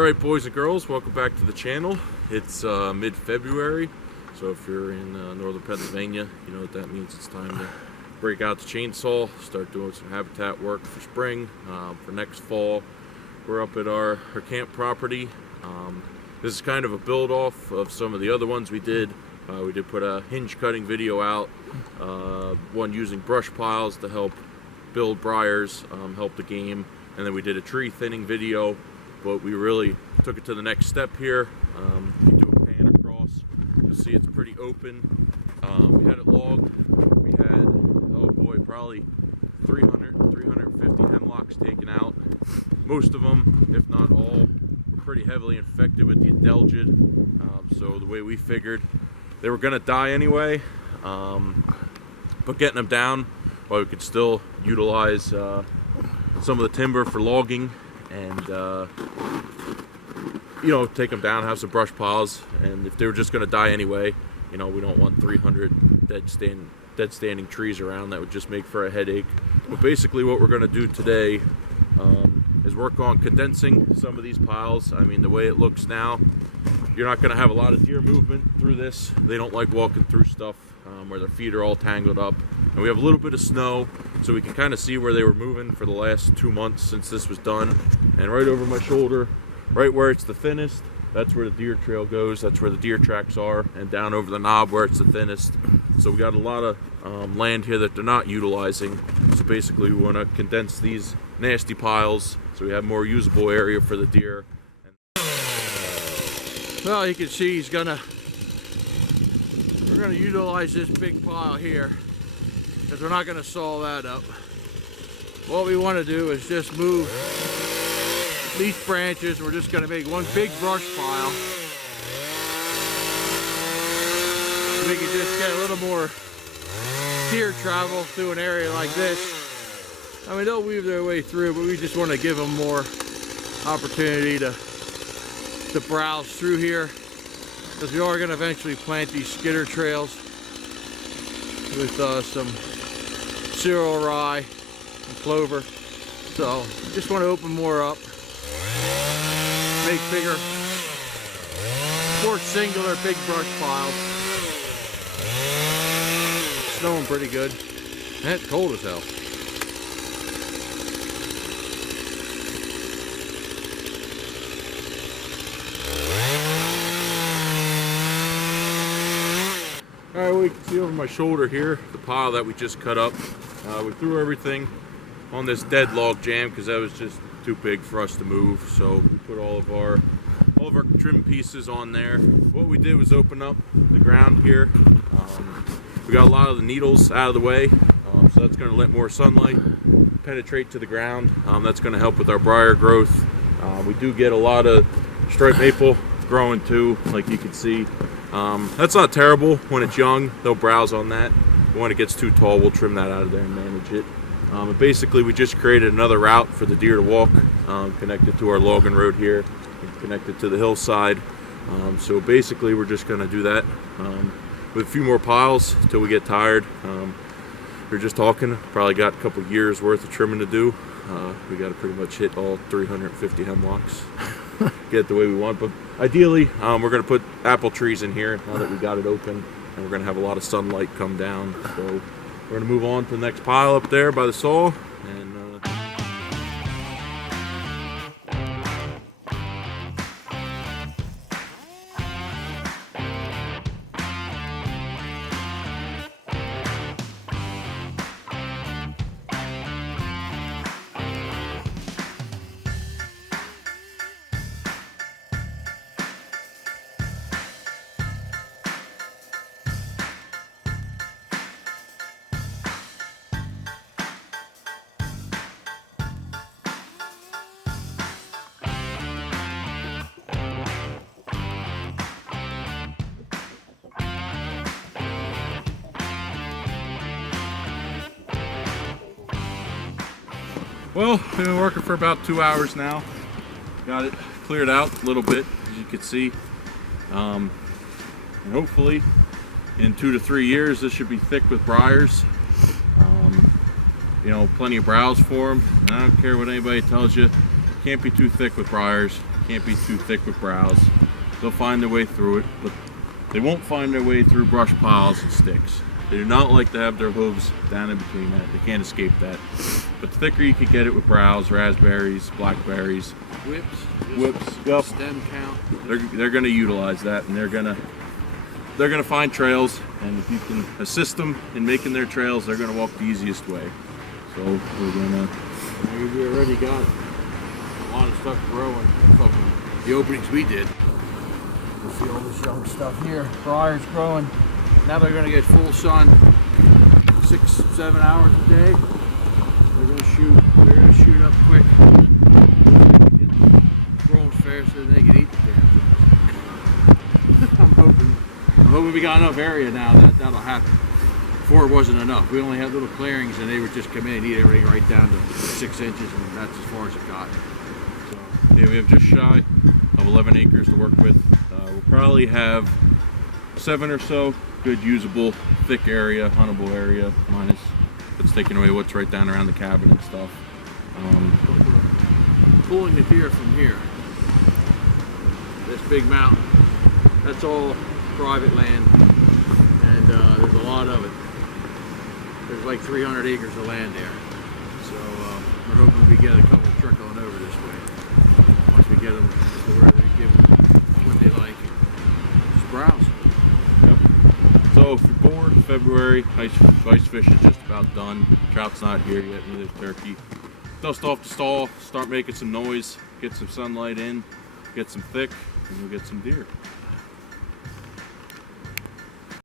Alright, boys and girls, welcome back to the channel. It's mid-February, so if you're in northern Pennsylvania, you know what that means. It's time to break out the chainsaw, start doing some habitat work for spring, for next fall. We're up at our camp property. This is kind of a build-off of some of the other ones we did. We did put a hinge cutting video out, one using brush piles to help build briars, help the game, and then we did a tree thinning video. But we really took it to the next step here. You do a pan across, you'll see it's pretty open. We had it logged. We had, oh boy, probably 350 hemlocks taken out. Most of them, if not all, were pretty heavily infected with the adelgid. So the way we figured, they were gonna die anyway. But getting them down, while we could still utilize some of the timber for logging, and you know, take them down, have some brush piles, and if they were just going to die anyway, you know, we don't want 300 dead standing trees around. That would just make for a headache. But basically what we're going to do today is work on condensing some of these piles. I mean, the way it looks now, you're not going to have a lot of deer movement through this. They don't like walking through stuff where their feet are all tangled up. And we have a little bit of snow, so we can kind of see where they were moving for the last 2 months since this was done. And right over my shoulder, right where it's the thinnest, that's where the deer trail goes. That's where the deer tracks are, and down over the knob where it's the thinnest. So we got a lot of land here that they're not utilizing. So basically we want to condense these nasty piles so we have more usable area for the deer. Well, you can see we're gonna utilize this big pile here, because we're not going to saw that up. What we want to do is just move these branches, and we're just going to make one big brush pile. We can just get a little more deer travel through an area like this. I mean, they'll weave their way through, but we just want to give them more opportunity to browse through here, because we are going to eventually plant these skidder trails with some cereal rye and clover. So just want to open more up, make bigger, more singular big brush piles. Snowing pretty good, and it's cold as hell. Alright, well, you can see over my shoulder here the pile that we just cut up. We threw everything on this dead log jam because that was just too big for us to move. So we put all of our trim pieces on there. What we did was open up the ground here. We got a lot of the needles out of the way, so that's going to let more sunlight penetrate to the ground. That's going to help with our briar growth. We do get a lot of striped maple growing too, like you can see. That's not terrible when it's young. They'll browse on that. When it gets too tall, we'll trim that out of there and manage it. But basically, we just created another route for the deer to walk, connected to our logging road here, and connected to the hillside. So basically, we're just going to do that with a few more piles until we get tired. We're just talking, probably got a couple years worth of trimming to do. We got to pretty much hit all 350 hemlocks, get it the way we want. But ideally, we're going to put apple trees in here now that we got it open, and we're going to have a lot of sunlight come down. So we're going to move on to the next pile up there by the saw, and well, we've been working for about 2 hours now. Got it cleared out a little bit, as you can see. And hopefully in 2 to 3 years this should be thick with briars. You know, plenty of browse for them. And I don't care what anybody tells you, Can't be too thick with briars, can't be too thick with browse. They'll find their way through it, but they won't find their way through brush piles and sticks. They do not like to have their hooves down in between that. They can't escape that. But the thicker you could get it with browse, raspberries, blackberries, whips, yep. Stem count. They're going to utilize that, and they're going to find trails. And if you can assist them in making their trails, they're going to walk the easiest way. So we're going to. We already got a lot of stuff growing from the openings we did. You see all this young stuff here. Briars growing. Now they're going to get full sun, 6-7 hours a day. They're going to shoot up quick, growing faster than they can eat the damn things. I'm hoping we got enough area now that'll happen. Before it wasn't enough. We only had little clearings, and they would just come in and eat everything right down to 6 inches, and that's as far as it got. So yeah, we have just shy of 11 acres to work with. We'll probably have 7 or so good usable thick area, huntable area, minus it's taking away what's right down around the cabin and stuff. Pulling the deer from here, this big mountain, that's all private land, and there's a lot of it. There's like 300 acres of land there, so we're hoping we get a couple trickling over this way. Once we get them to where they give them what they like, just browse. So if you're bored, February, ice fish is just about done. Trout's not here yet, neither is turkey. Dust off the stall, start making some noise, get some sunlight in, get some thick, and we'll get some deer.